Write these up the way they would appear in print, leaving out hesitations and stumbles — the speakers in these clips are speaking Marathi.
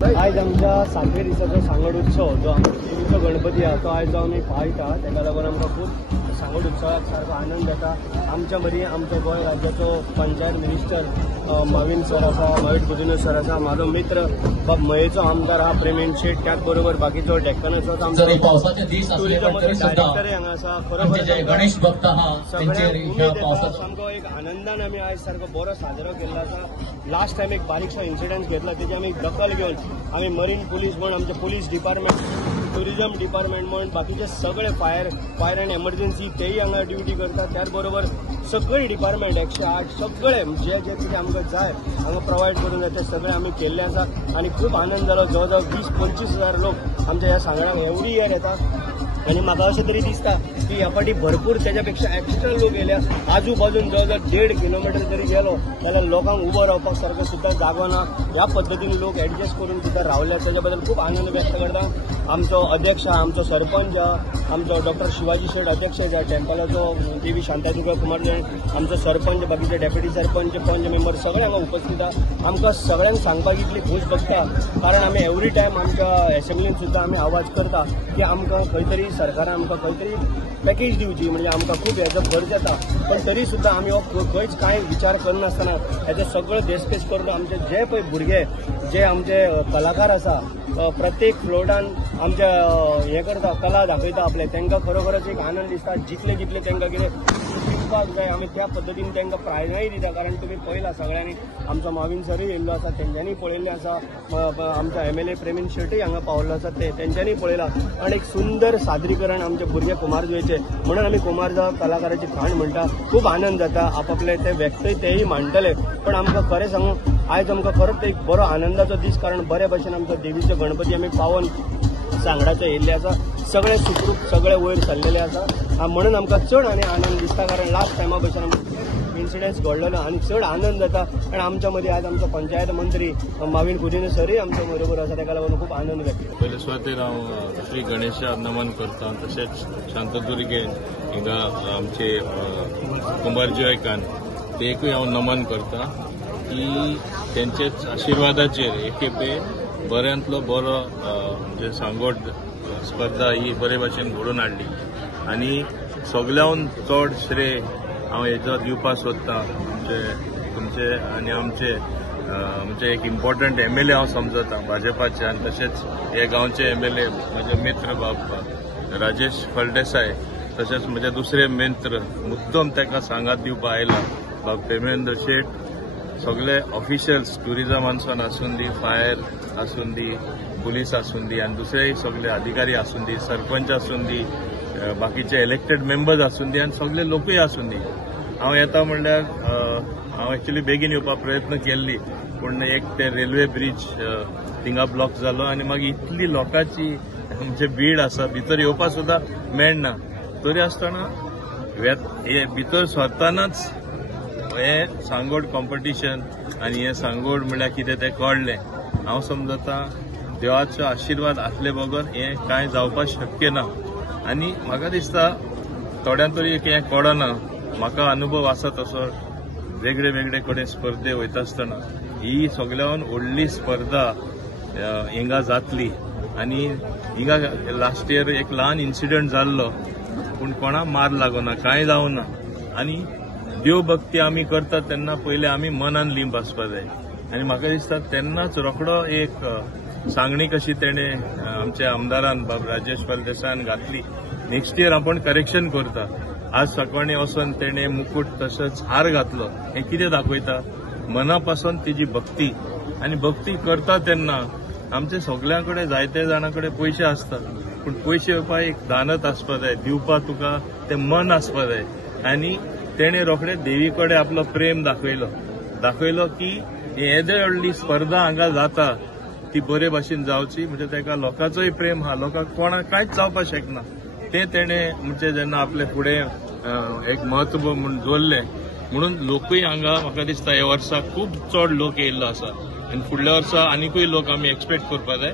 आज आमच्या 7व्या दिसाचो सांगड उत्सव जो आमचो देवीचो गणपती हा तो आज जावन पाळटा तेका लागून आमकां खूब सांगड उत्सवाक सारको आनंद येता। आमच्या मदीं आमचो गोंय राज्याचो पंचायत मिनिस्टर माविन सर आसा, माविन कुदिनो सर आसा, म्हाजो मित्र मयेचो आमदार हा प्रेमीण शेट, त्याच बरोबर बाकीचो डेक्कनाचो डायरेक्टरय हांगा आसा। खरोखर गणेश भक्त हा सामको एक आनंदान आमी आज सारको बरो साजरो केल्लो आसा। लास्ट टायम एक बारीकसो इन्सिडंट घेतला तेजी आमी दखल घेवन आमी मरीन पुलीस म्हण आमचे पुलीस डिपार्टमेंट, टुरिजम डिपार्टमेंट म्हण बाकीचे सगळे फायर अँड एमर्जन्सी तेही हांगा ड्युटी करतात। त्याच बरोबर सगळे डिपार्टमेंट 108 सगळे जे कितें आमकां जाय हांगा प्रोवायड करून जाय ते सगळे आमी केल्ले आसा आनी खूब आनंद जालो। जवळ 20-25 हजार लोक आमच्या ह्या सांगडाक एवरी इयर येता आणि म्हाका अशें तरी दिसता की ह्या फाटी भरपूर त्याच्यापेक्षा एक्स्ट्रा लोक येयल्या। आजूबाजून जवळ 1.5 किलोमीटर जरी गेलो जाल्यार लोकांक उबो रावपाक सारको सुद्दां जागो ना। ह्या पद्दतीन लोक एडजस्ट करून सुद्दां रावल्या, ताच्या बद्दल खूब आनंद व्यक्त करता। आमचो अध्यक्ष आमचो सरपंच आमचो डॉक्टर शिवाजी शेट अध्यक्ष ज्या टेम्पलाचो देवी शांतादुर्गा कुमार जैन, आमचो सरपंच बाकीचे डेप्युटी सरपंच पंच मेंबर सगळे हांगा उपस्थित आहा। आमकां सगळ्यांक सांगपाक इतली खूश भोगता कारण आमी एवरी टायम आमच्या एसेंब्लीन सुद्दां आमी आवाज करता की आमकां खंय तरी सरकारान आमकां खंय तरी पॅकेज दिवची, म्हणजे आमकां खूब हेजो गरज येता। पण तरी सुद्दां आमी खंयच कांय विचार करनासतना हेजो सगळो देस्पेस करता। आमचे जे पळय भुरगे जे आमचे कलाकार आसा प्रत्येक फ्लोटान आमचे हे करता, कला दाखयता आपले, तांकां खरोखरच एक आनंद दिसता। जितले तांकां कितें शिकपाक जाय आमी त्या पद्दतीन तांकां प्रायजाय दिता। कारण तुमी पळयला सगळ्यांनी आमचो माविन सरूय येयल्लो आसा, तेंच्यांनी पळयल्लें आसा, आमचा MLA प्रेमीण शेटूय हांगा पावल्लो आसा तेंच्यांनी पळयला आनी एक सुंदर सादरीकरण आमचे भुरगे कुमारजुंवेचे म्हणून आमी कुमारजुंव कलाकाराची खाण म्हणटा। खूब आनंद जाता, आपआपले ते व्यक्तय तेय मांडटले। पण आमकां खरें सांगू आयज आमकां खरोच एक बरो आनंदाचो दीस, कारण बरे भशेन आमचो देवीचो गणपती आमी पावन सांगडाचो येयल्ले आसा, सगळे सुखरूप सगळे वयर सरलेले आसा। म्हणून आमकां चड आनी आनंद दिसता कारण लास्ट टायमा भशेन आमकां इन्सिडंट्स घडलेलो आनी चड आनंद जाता। आनी आमच्या मदीं आज आमचो पंचायत मंत्री माविन कुदिनो सरय आमच्या बरोबर आसा, ताका लागून खूब आनंद व्यक्त करता। पयले सुवातेर हांव श्री गणेशा नमन करता, तशेंच शांतदुर्गेन हिंगा आमचे कुंभारजुंवेकान तेकूय हांव नमन करता की तेंचेच आशिर्वादाचेर एक खेपे बऱ्यांतलो बरो म्हणजे सांगोड स्पर्धा ही बरे भाशेन घडोवन हाडली आनी सगळ्याहून चड श्रेय हांव हेजो दिवपाक सोदतां तुमचे आनी आमचे म्हणजे एक इम्पॉर्टंट MLA हांव समजता भाजपाचे, आनी तशेंच हे गांवचे MLA म्हजे मित्र बाब राजेश फळदेसाय, तशेंच म्हजे दुसरे मित्र मुद्दम ताका सांगात दिवपाक आयला बाब प्रेमेंद्र शेट, सगळे ऑफिशियल्स टुरिजमानसून आसून दी, फायर आसून दी, पुलीस आसून दी आनी दुसरेय सगळे अधिकारी आसून दी, सरपंच आसून दी, बाकीचे इलेक्टेड मेंबर्स आसून दी आनी सगळे लोकूय आसून दी। हांव येता म्हणल्यार हांव एक्चुअली बेगीन येवपाक प्रयत्न केल्ली पूण एक ते रेल्वे ब्रिज थिंगा ब्लॉक जालो आनी मागीर इतली लोकांची म्हणजे भीड आसा, भितर येवपाक सुद्दां मेळना। तरी आसतना हे भितर सरतानाच हे सांगोड कॉम्पिटिशन आनी हे सांगोड म्हळ्यार कितें तें कळ्ळें। हांव समजता देवाचो आशिर्वाद आसले बगर हें कांय जावपाक शक्य ना आनी म्हाका दिसता थोड्यांक तरी हें कळना। म्हाका अनुभव आसा तसो वेगळे कडेन स्पर्धे वयता आसतना ही सगळ्याहून व्हडली स्पर्धा हिंगा जातली आनी हिंगा लास्ट इयर एक ल्हान इन्सिडंट जाल्लो पूण कोणाक मार लागना, कांय जावना आनी देव भक्ती आमी करता तेन्ना पयले आमी मनान लिंब आसपा जाय आनी म्हाका दिसता तेन्नाच रोखडो एक सांगणी कशी तेणे आमच्या आमदारान बाब राजेश फळदेसायान घातली। नेक्स्ट इयर आपण करेक्शन करता। आज सकाळी वचून तेणे मुकुट तसोच हार घातलो, हे कितें दाखयता मना पासून तिची भक्ती आनी भक्ती करता तेन्ना आमचे सगळ्यां कडेन जायते जाणां कडेन पयशे आसतात पूण पयशे येवपाक एक दानत आसपा जाय, दिवपाक तुका तें मन आसपा जाय आनी तेणे रोखडे देवी कडेन आपलो प्रेम दाखयलो की येदे व्हडली स्पर्धा हांगा जाता ती बरे भाशेन जावची, म्हणजे ताका लोकांचोय प्रेम हा, लोकांक कोणाक कांयच जावपाक शकना ते तेणे म्हणजे जेन्ना आपले फुडें एक म्हत्व म्हूण दवरलें म्हणून लोकूय हांगा म्हाका दिसता ह्या वर्सा खूब चड लोक येयल्लो आसा आनी फुडल्या वर्सा आनीकूय लोक आमी एक्सपेक्ट करपा जाय।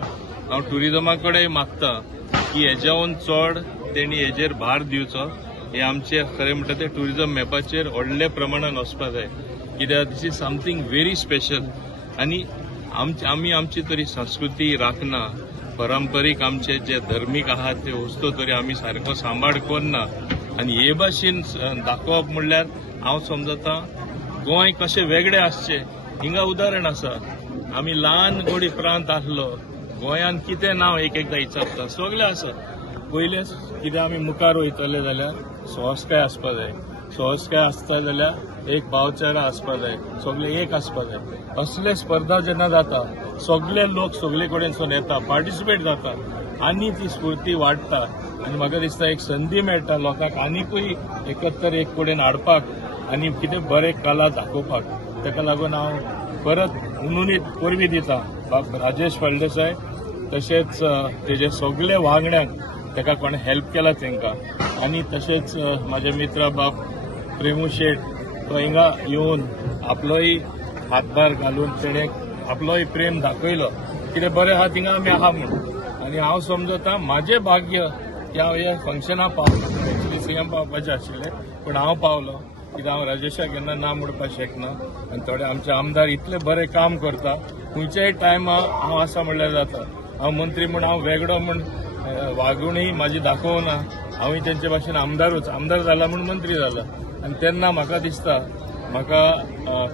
हांव टुरिजमा कडेन मागता की हेज्याहून चड तेणी हेजेर भार दिवचो। हे आमचे खरें म्हणटा ते टुरिजम मॅपाचेर व्हडल्या प्रमाणान वचपा जाय कित्याक दिस इज समथींग व्हेरी स्पेशल आनी आम्ही आमची तरी संस्कृती राखना, पारंपरीक आमचे जे धर्मीक आहात ते वस्तू तरी आम्ही सारको सांबाळ करना आणि हे भाशेन दाखोवप म्हणल्यार हांव समजता गोंय कशें वेगळें आसचें. हिंगा उदाहरण आसा, आमी ल्हान गोडी प्रांत आसलो, गोंयान कितें नांव एकदां विचारता सगळें आसा. पयलें कितें आमी मुखार वयतले जाल्यार संस्कार आसपा जाय, संस्कार आसता जाल्यार एक भावचारा आसपा जाय, सगळे एक आसपा जाय. असले स्पर्धा जेन्ना जाता सगळे लोक सगळे कडेनसून येता, पार्टिसिपेट जाता आनी ती स्फूर्ती वाडटा आनी म्हाका दिसता एक संदी मेळटा लोकांक आनीकूय एकत्र एक कडेन हाडपाक आनी कितें बरें कला दाखोवपाक. ताका लागून हांव परत उनुनीत परबी दिता बाब राजेश फळदेसाय तशेंच तेजे सगळे वांगड्यांक, ताका कोणें हेल्प केला तांकां, आनी तशेंच म्हाजे मित्र बाब प्रेमू शेट तो हिंगा येवन आपलोय हातभार घालून तेणें आपलोय प्रेम दाखयलो. कितें बरें आहा थिंगा आमी आहा म्हूण. आनी हांव समजता म्हाजें भाग्य की हांव ह्या फंक्शनाक पावलो. एक्चुली सीएम पावपाचें आशिल्लें पूण हांव पावलो कित्याक हांव राजेशाक केन्ना ना म्हणपाक शकना. आनी थोडे आमचे आमदार इतले बरें काम करता, खंयच्याय टायमार हांव आसा म्हणल्यार जाता. हांव मंत्री म्हूण हांव वेगळो म्हूण वागणूय म्हाजी दाखोवना, हांवूय तेंचे भाशेन आमदार जाला म्हूण मंत्री जाला. आनी तेन्ना म्हाका दिसता म्हाका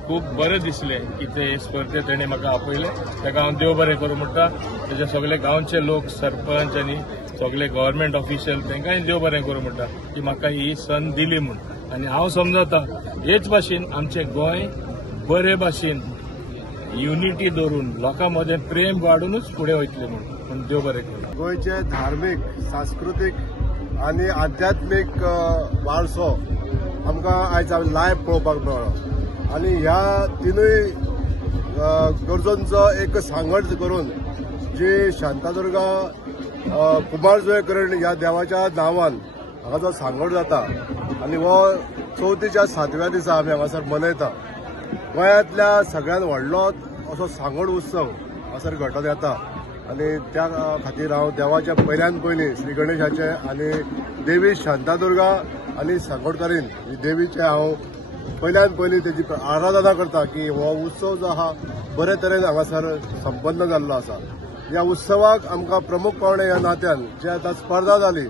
खूब बरें दिसलें की ते स्पर्धेंत तेणें म्हाका आपयलें. ताका हांव देव बरें करूं म्हणटा. तेजे सगळे गांवचे लोक, सरपंच आनी सगळे गव्हर्मेंट ऑफिशियल तांकांय देव बरें करूं म्हणटा की म्हाका ही संद दिली म्हूण. आनी हांव समजता हेच भाशेन आमचें गोंय बरे भाशेन युनिटी दवरून लोकां मदें प्रेम वाडूनच फुडें वयतलें म्हूण देव बरें करूं. गोंयचे धार्मीक, सांस्कृतीक आनी आध्यात्मीक वारसो आमकां आयज लायव्ह पळोवपाक मेळ्ळो. आनी ह्या तिनूय गरजोंचो एक सांगड करून जी शांतादुर्गा कुंभारजुंवेकरण ह्या देवाच्या नांवान हांगा जो सांगड जाता आनी हो चवथीच्या 7व्या दिसा आमी हांगासर मनयता. गोंयांतल्या सगळ्यात व्हडलो असो सांगड उत्सव हांगासर घडोवन येता आनी त्या खातीर हांव देवाच्या पयल्यान पयलीं श्री गणेशाचे आनी देवी शांतादुर्गा आनी सांगोडकारीन ही देवीचे हांव पयल्यान पयलीं तेजी आराधना करता की हो उत्सव जो आहा बरे तरेन हांगासर संपन्न जाल्लो आसा. ह्या उत्सवाक आमकां प्रमुख पावणे ह्या नात्यान जे आतां स्पर्धा जाली,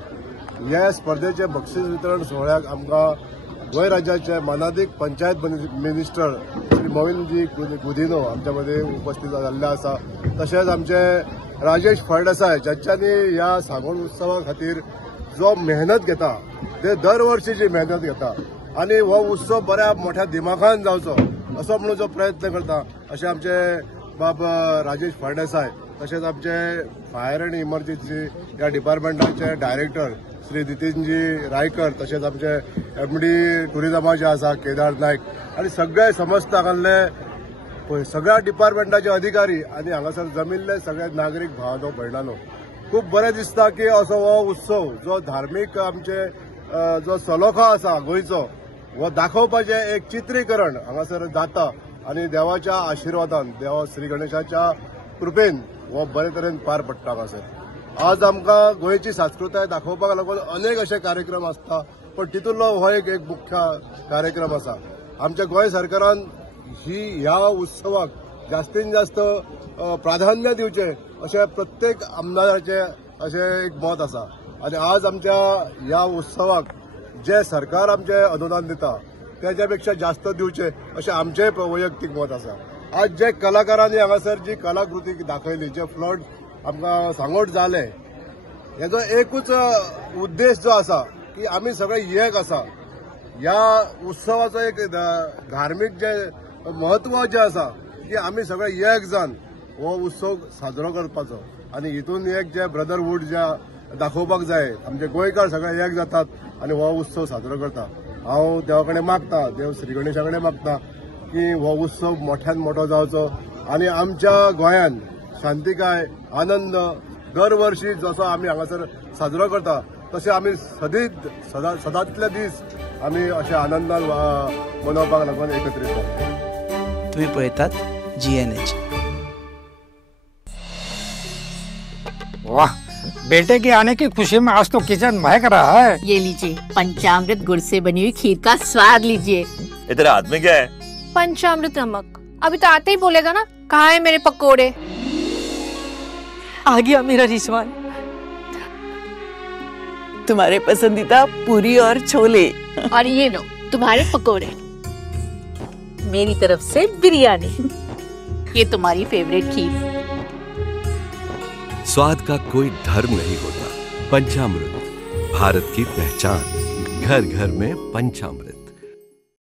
ह्या स्पर्धेचे बक्षीस वितरण सोहळ्याक आमकां गोंय राज्याचे मानाधीक पंचायत मिनिस्टर श्री मोविनजी गुदिनो आमच्या मदीं उपस्थित जाल्ले आसा. तशेंच आमचे राजेश फळदेसाय ज्यांच्यांनी ह्या सांगोड उत्सवा खातीर जो मेहनत घेता ते दर वर्षीची मेहनत घेता आनी हो उत्सव बऱ्या मोठ्या दिमाखान जावचो असो म्हणून जो प्रयत्न करता अशें आमचे बाब राजेश फळदेसाय. तशेंच आमचे फायर एंड इमर्जन्सी ह्या डिपार्टमेंटाचे डायरेक्टर श्री नितीनजी रायकर, तशेंच आमचे एमडी टुरिजमाचे आसा केदार नायक आनी सगळे समस्त हांगासरले सगळ्या डिपार्टमेंटाचे अधिकारी आनी हांगासर जमिल्ले सगळे नागरीक भावानो भयणानो खूब बरें दिसता की असो हो उत्सव जो धार्मीक आमचे जो सलोखा आसा गोंयचो हो दाखोवपाचें एक चित्रीकरण हांगासर जाता आनी देवाच्या आशिर्वादान, देवा श्री गणेशाच्या कृपेन हो बरे तरेन पार पडटा हांगासर. आज आमकां गोंयची संस्कृताय दाखोवपाक लागून अनेक अशे कार्यक्रम आसता पण तितूंतलो हो एक मुख्य कार्यक्रम आसा. आमच्या गोंय सरकारान ह्या उत्सवाक जास्तीत जास्त प्राधान्य दिवचे अशें प्रत्येक आमदाराचे अशें एक मत आसा. आनी आज आमच्या ह्या उत्सवाक जे सरकार आमचे अनुदान दिता तेच्या पेक्षा जास्त दिवचे अशें आमचें वैयक्तीक मत आसा. आज जे कलाकारांनी हांगासर जी कलाकृती दाखयली, जे फ्लड आमकां सांगोड जाले, हेजो एकूच उद्देश जो आसा की आमी सगळे एक आसा. ह्या उत्सवाचो एक धार्मीक जे महत्व जे आसा की आमी सगळे एक जावन हो उत्सव साजरो करपाचो आनी हितून एक जे ब्रदरहूड जे दाखोवपाक जाय, आमचे गोंयकार सगळे एक जातात आनी हो उत्सव साजरो करता. हांव देवा कडेन मागता, देव श्री गणेशा कडेन मागता की हो उत्सव मोठ्यान मोठो जावचो आनी आमच्या गोंयान शांतिकाय, आनंद दर वर्षी जसो आमी हांगासर साजरो करता तशें आमी सदांतले दीस आमी अशे आनंदान मनोवपाक लागून एकत्रीत जाता. तुम्ही पळयतात GNH. वाह, बेटे के आने की खुशी में आज तो किचन महक रहा है. ये लीजिए पंचामृत गुड़ से बनी हुई खीर का स्वाद लीजिए. ये तेरे हाथ में क्या है? पंचामृत नमक, अभी तो आते ही बोलेगा ना, कहाँ है मेरे पकोड़े। आ गया मेरा रिजवान, तुम्हारे पसंदीदा पूरी और छोले। और ये लो तुम्हारे पकोड़े। मेरी तरफ से बिरयानी। ये तुम्हारी फेवरेट खीर। स्वाद का कोई धर्म नहीं होता। पंचामृत, भारत की पहचान, घर घर में पंचामृत।